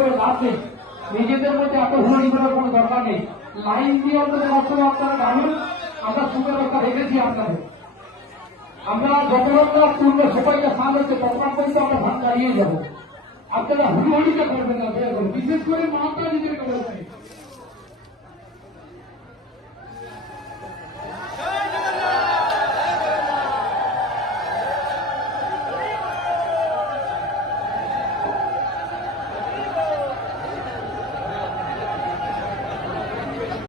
করে লাভ নেই, নিজেদের মধ্যে এত হুড়ি করার কোনো দরকার নেই। লাইন দিয়ে অন্তত বর্তমানে আপনারা জানুন, আমরা সুব্যবস্থা রেখেছি আপনাদের। আমরা যত রকম পূর্ণ সবাইকে সাল হচ্ছে ততক্ষণ পর্যন্ত আমরা ভাগ দাঁড়িয়ে যাবো। আপনারা হুড়িটা করবেন না, বিশেষ করে মাতা নিজের